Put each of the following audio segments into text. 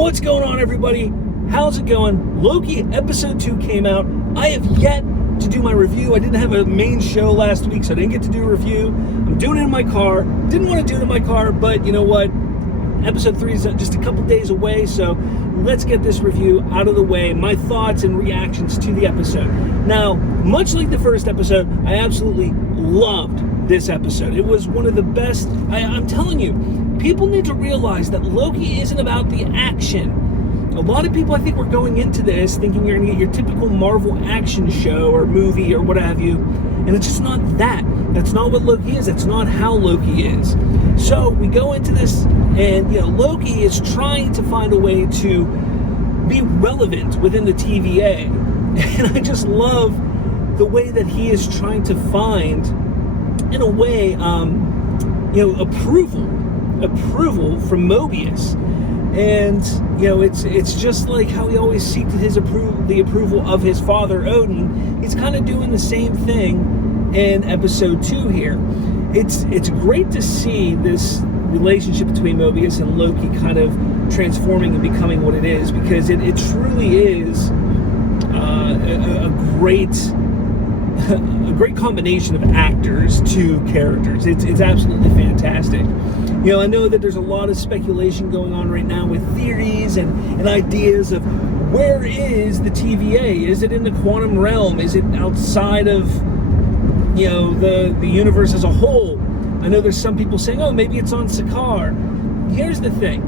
What's going on, everybody? How's it going? Loki episode 2 came out. I have yet to do my review. I didn't have a main show last week, so I didn't get to do a review. I'm doing it in my car. Didn't want to do it in my car, but you know what? Episode 3 is just a couple days away, so let's get this review out of the way. My thoughts and reactions to the episode. Now, much like the first episode, I absolutely loved this episode. It was one of the best. I'm telling you, people need to realize that Loki isn't about the action. A lot of people, I think, were going into this thinking you're going to get your typical Marvel action show or movie or what have you, and it's just not that. That's not what Loki is. That's not how Loki is. So we go into this, and Loki is trying to find a way to be relevant within the TVA, and I just love the way that he is trying to find, in a way, approval from Mobius. And it's just like how he always seeked the approval of his father Odin. He's kind of doing the same thing in episode 2 here. It's great to see this relationship between Mobius and Loki kind of transforming and becoming what it is, because it truly is a great combination of actors to characters. It's absolutely fantastic. I know that there's a lot of speculation going on right now with theories and ideas of where is the TVA? Is it in the quantum realm? Is it outside of the universe as a whole? I know there's some people saying, oh, maybe it's on Sakaar. Here's the thing.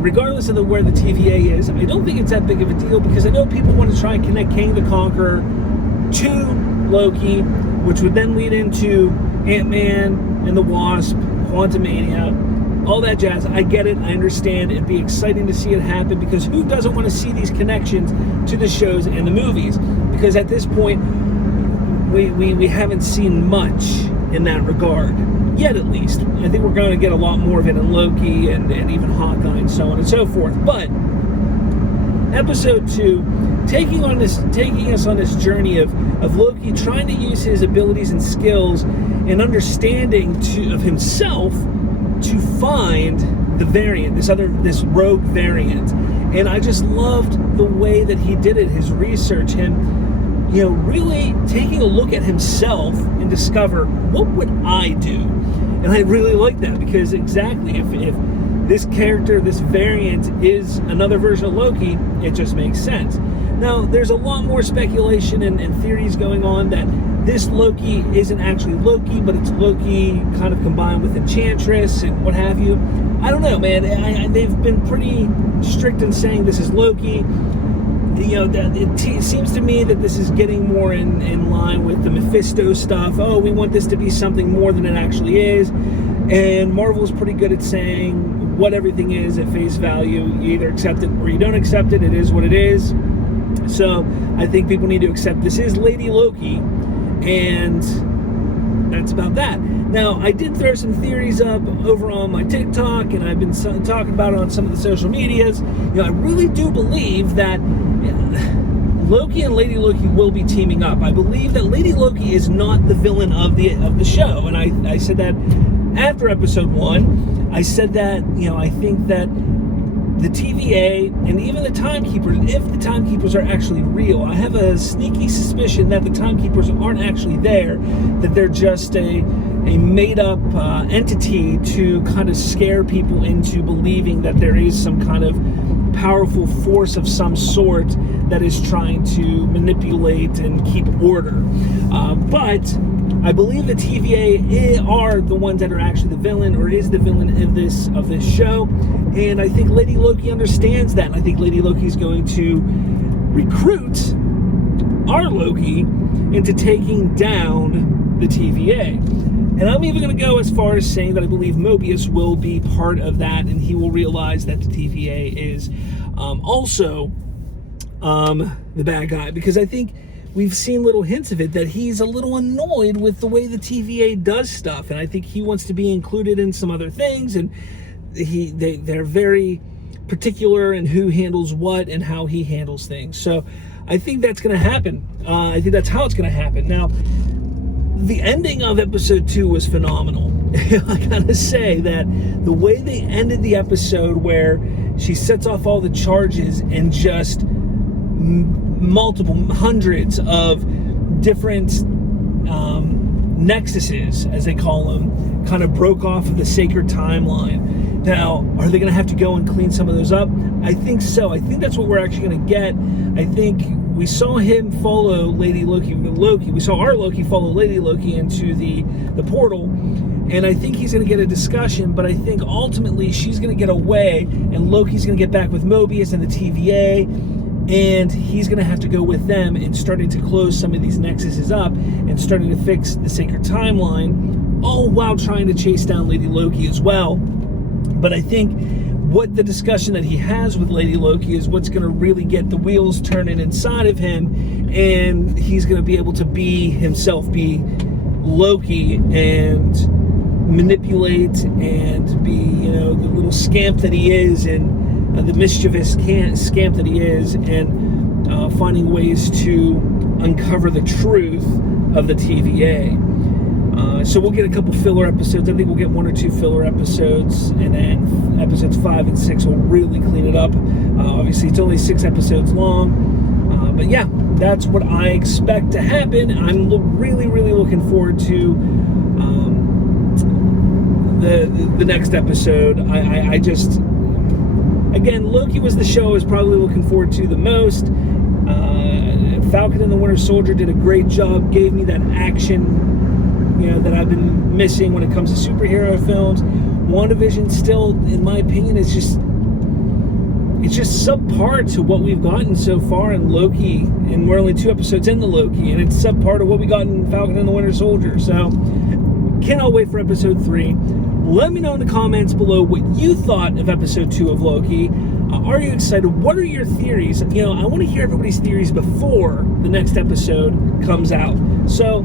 Regardless of where the TVA is, I don't think it's that big of a deal, because I know people want to try and connect Kang the Conqueror to Loki, which would then lead into Ant-Man and the Wasp, Quantumania, all that jazz. I get it. I understand. It'd be exciting to see it happen, because who doesn't want to see these connections to the shows and the movies? Because at this point, we haven't seen much in that regard. Yet, at least. I think we're going to get a lot more of it in Loki and even Hawkeye and so on and so forth. But episode 2, taking us on this journey of Loki trying to use his abilities and skills and understanding of himself to find the variant, this rogue variant. And I just loved the way that he did it, his research, him really taking a look at himself and discover, what would I do? And I really like that, because exactly, if this character, this variant, is another version of Loki, it just makes sense. Now, there's a lot more speculation and theories going on that this Loki isn't actually Loki, but it's Loki kind of combined with Enchantress and what have you. I don't know, man. They've been pretty strict in saying this is Loki. It seems to me that this is getting more in line with the Mephisto stuff. Oh, we want this to be something more than it actually is. And Marvel's pretty good at saying what everything is at face value. You either accept it or you don't accept it. It is what it is. So I think people need to accept this is Lady Loki, and that's about that. Now, I did throw some theories up over on my TikTok, and I've been talking about it on some of the social medias. I really do believe that Loki and Lady Loki will be teaming up. I believe that Lady Loki is not the villain of the show, and I said that after episode 1. I said that I think that the TVA and even the Timekeepers, if the Timekeepers are actually real, I have a sneaky suspicion that the Timekeepers aren't actually there, that they're just a made-up entity to kind of scare people into believing that there is some kind of powerful force of some sort that is trying to manipulate and keep order. But I believe the TVA are the ones that are actually the villain, or is the villain of this show. And I think Lady Loki understands that. And I think Lady Loki is going to recruit our Loki into taking down the TVA. And I'm even going to go as far as saying that I believe Mobius will be part of that, and he will realize that the TVA is also the bad guy, because I think we've seen little hints of it, that he's a little annoyed with the way the TVA does stuff, and I think he wants to be included in some other things, and they're very particular in who handles what and how he handles things. So I think that's going to happen. I think that's how it's going to happen. Now, The ending of episode 2 was phenomenal. I gotta say that the way they ended the episode, where she sets off all the charges and just hundreds of different nexuses, as they call them, kind of broke off of the sacred timeline. Now, are they going to have to go and clean some of those up? I think so. I think that's what we're actually going to get. I think we saw him follow Lady Loki. We saw our Loki follow Lady Loki into the portal, and I think he's going to get a discussion, but I think ultimately she's going to get away, and Loki's going to get back with Mobius and the TVA, and he's going to have to go with them and starting to close some of these nexuses up and starting to fix the sacred timeline, all while trying to chase down Lady Loki as well. But I think what the discussion that he has with Lady Loki is what's going to really get the wheels turning inside of him, and he's going to be able to be himself, be Loki, and manipulate and be, the little scamp that he is, and the mischievous scamp that he is, and finding ways to uncover the truth of the TVA. So we'll get a couple filler episodes. I think we'll get 1 or 2 filler episodes, and then episodes 5 and 6 will really clean it up. Obviously, it's only 6 episodes long. But yeah, that's what I expect to happen. I'm really, really looking forward to the next episode. I just... Again, Loki was the show I was probably looking forward to the most. Falcon and the Winter Soldier did a great job, gave me that action, that I've been missing when it comes to superhero films. WandaVision still, in my opinion, it's just subpar to what we've gotten so far in Loki, and we're only 2 episodes into Loki, and it's subpar to what we got in Falcon and the Winter Soldier. So, cannot wait for episode 3. Let me know in the comments below what you thought of episode 2 of Loki. Are you excited? What are your theories? I want to hear everybody's theories before the next episode comes out. So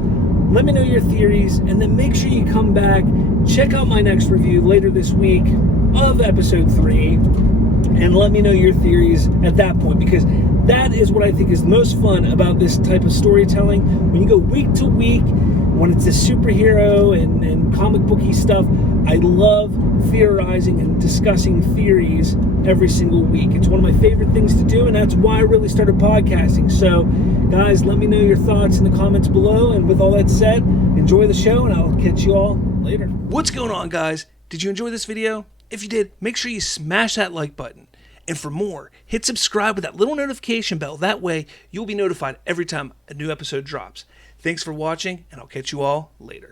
let me know your theories, and then make sure you come back, check out my next review later this week of episode 3, and let me know your theories at that point, because that is what I think is most fun about this type of storytelling. When you go week to week, when it's a superhero and comic booky stuff, I love theorizing and discussing theories every single week. It's one of my favorite things to do, and that's why I really started podcasting. So, guys, let me know your thoughts in the comments below. And with all that said, enjoy the show, and I'll catch you all later. What's going on, guys? Did you enjoy this video? If you did, make sure you smash that like button. And for more, hit subscribe with that little notification bell. That way, you'll be notified every time a new episode drops. Thanks for watching, and I'll catch you all later.